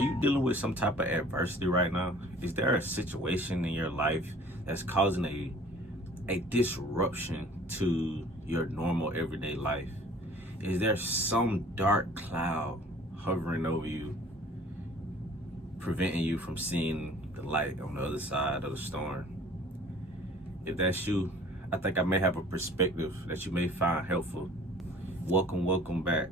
Are you dealing with some type of adversity right now? Is there a situation in your life that's causing a disruption to your normal everyday life? Is there some dark cloud hovering over you, preventing you from seeing the light on the other side of the storm? If that's you, I think I may have a perspective that you may find helpful. Welcome back,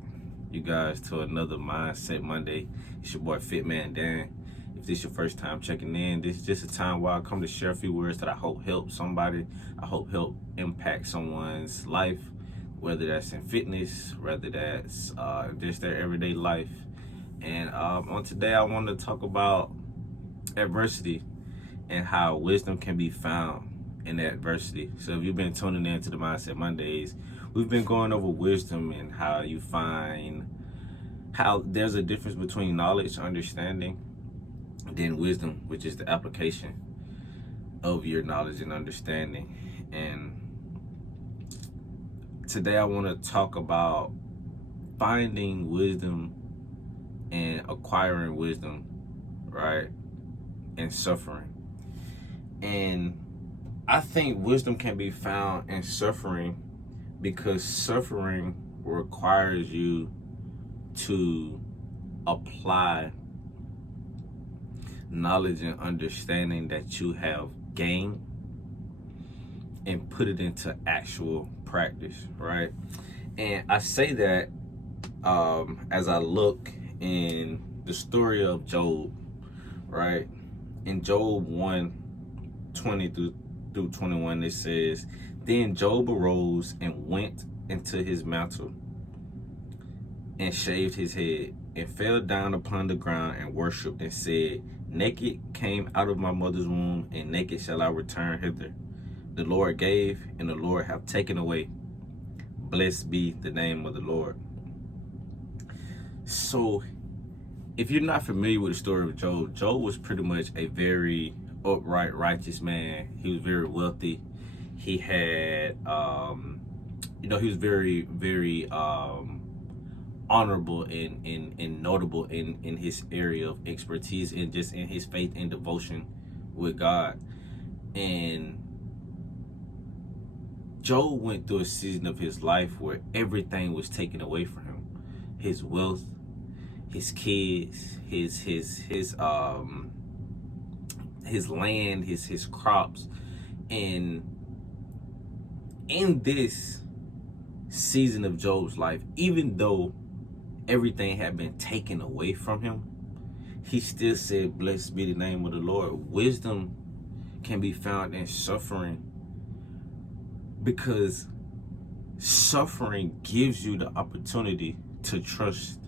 you guys, to another Mindset Monday. It's your boy Fitman Dan. If this is your first time checking in, this is just a time where I come to share a few words that I hope help somebody. I hope help impact someone's life, whether that's in fitness, whether that's just their everyday life. And on today, I want to talk about adversity and how wisdom can be found in adversity. So if you've been tuning in to the Mindset Mondays, we've been going over wisdom and how you find how there's a difference between knowledge, understanding, and then wisdom, which is the application of your knowledge and understanding. And today I want to talk about finding wisdom and acquiring wisdom, right? And suffering. And I think wisdom can be found in suffering because suffering requires you to apply knowledge and understanding that you have gained and put it into actual practice, right? And I say that as I look in the story of Job, right? In Job 1:20 through 21, it says, "Then Job arose and went into his mantle and shaved his head and fell down upon the ground and worshipped and said, Naked came out of my mother's womb, and naked shall I return hither. The Lord gave, and the Lord hath taken away. Blessed be the name of the Lord." So, if you're not familiar with the story of Job, Job was pretty much a very upright, righteous man. He was very wealthy. He had, he was very honorable and notable in his area of expertise and just in his faith and devotion with God. And Job went through a season of his life where everything was taken away from him. His wealth, his kids, his land, his crops. And in this season of Job's life, even though everything had been taken away from him, he still said, "Blessed be the name of the Lord." Wisdom can be found in suffering because suffering gives you the opportunity to trust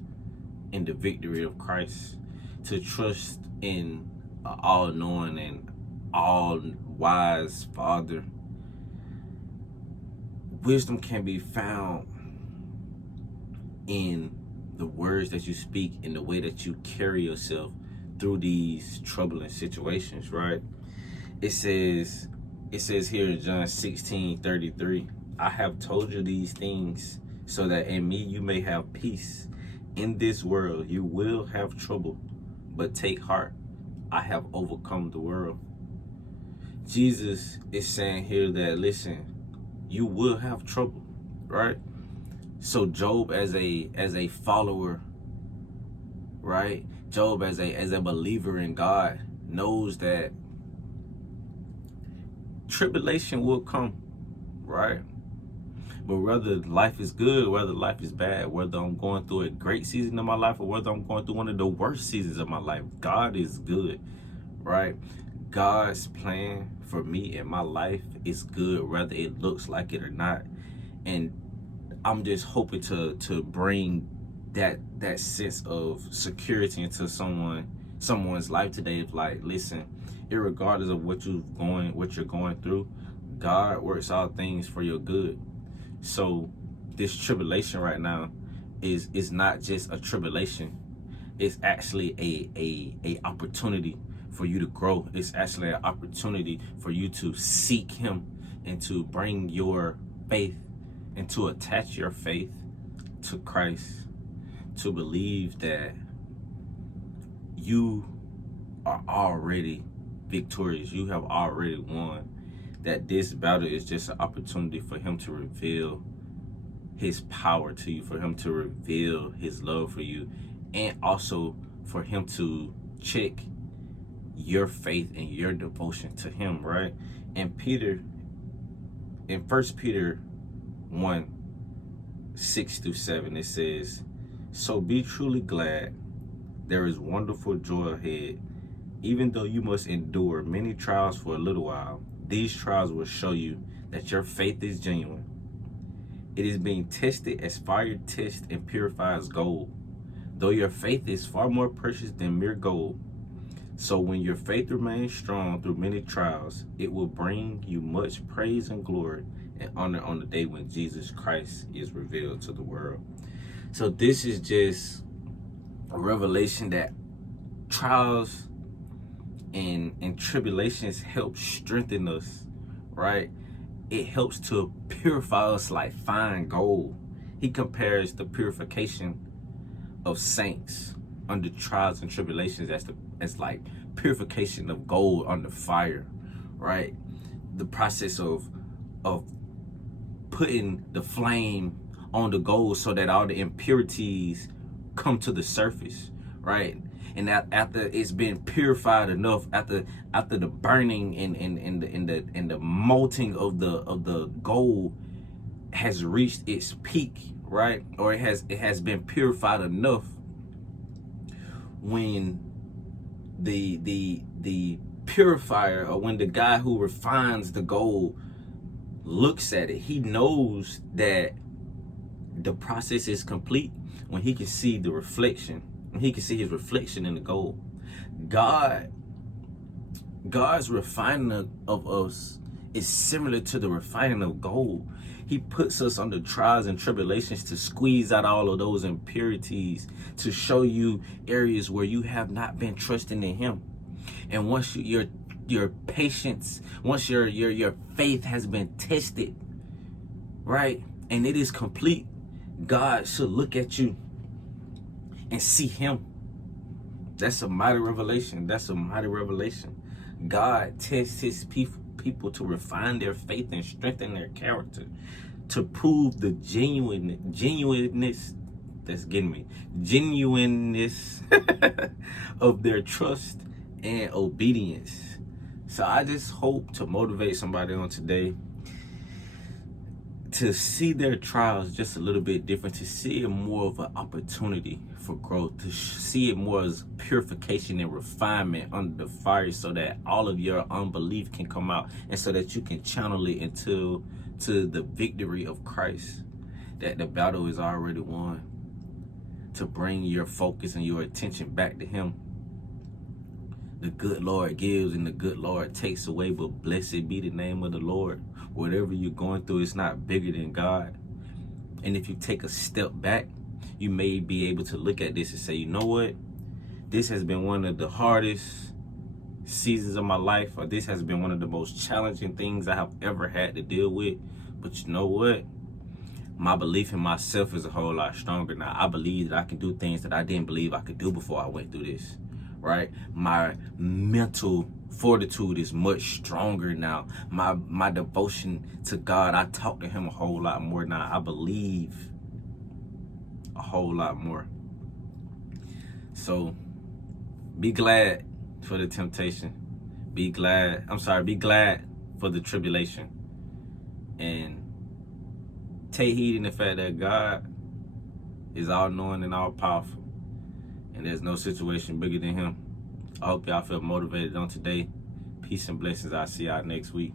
in the victory of Christ, to trust in an all-knowing and all-wise Father. Wisdom can be found in the words that you speak, in the way that you carry yourself through these troubling situations, right? It says here in John 16:33, "I have told you these things so that in me you may have peace. In this world you will have trouble, but take heart, I have overcome the world." Jesus is saying here that, listen, you will have trouble, right? So Job as a follower, right? Job as a believer in God knows that tribulation will come, right? But whether life is good, whether life is bad, whether I'm going through a great season of my life or whether I'm going through one of the worst seasons of my life, God is good, right? God's plan for me and my life is good, whether it looks like it or not. And I'm just hoping to bring that sense of security into someone's life today. Of like, listen, irregardless of what you're going through, God works all things for your good. So this tribulation right now is not just a tribulation. It's actually a opportunity for you to grow. It's actually an opportunity for you to seek Him and to bring your faith and to attach your faith to Christ, to believe that you are already victorious. You have already won. That this battle is just an opportunity for him to reveal his power to you, for him to reveal his love for you, and also for him to check your faith and your devotion to him, right? And Peter, in 1 Peter 1:6-7, it says, "So be truly glad. There is wonderful joy ahead. Even though you must endure many trials for a little while, these trials will show you that your faith is genuine. It is being tested as fire tests and purifies gold, though your faith is far more precious than mere gold. So when your faith remains strong through many trials, it will bring you much praise and glory and honor on the day when Jesus Christ is revealed to the world." So this is just a revelation that trials and tribulations help strengthen us, right? It helps to purify us like fine gold. He compares the purification of saints under trials and tribulations as like purification of gold under fire, right? The process of putting the flame on the gold so that all the impurities come to the surface, right? And that after it's been purified enough, after the burning and the molting of the gold has reached its peak, right? Or it has been purified enough, when the purifier, or when the guy who refines the gold looks at it, he knows that the process is complete when he can see the reflection. He can see his reflection in the gold. God's refining of us is similar to the refining of gold. He puts us under trials and tribulations to squeeze out all of those impurities, to show you areas where you have not been trusting in him. And once your patience, once your faith has been tested, right, and it is complete, God should look at you and see him. That's a mighty revelation. That's a mighty revelation. God tests his people to refine their faith and strengthen their character, to prove the genuineness of their trust and obedience. So I just hope to motivate somebody on today to see their trials just a little bit different, to see it more of an opportunity for growth, to see it more as purification and refinement under the fire, so that all of your unbelief can come out, and so that you can channel it into the victory of Christ, that the battle is already won, to bring your focus and your attention back to him. The good Lord gives and the good Lord takes away, but blessed be the name of the Lord. Whatever you're going through is not bigger than God. And if you take a step back, you may be able to look at this and say, you know what? This has been one of the hardest seasons of my life, or this has been one of the most challenging things I have ever had to deal with. But you know what? My belief in myself is a whole lot stronger now. I believe that I can do things that I didn't believe I could do before I went through this, right? My mental fortitude is much stronger now. My devotion to God, I talk to him a whole lot more now. I believe a whole lot more. So be glad for the temptation. Be glad for the tribulation. And take heed in the fact that God is all-knowing and all-powerful, and there's no situation bigger than him. I hope y'all feel motivated on today. Peace and blessings. I'll see y'all next week.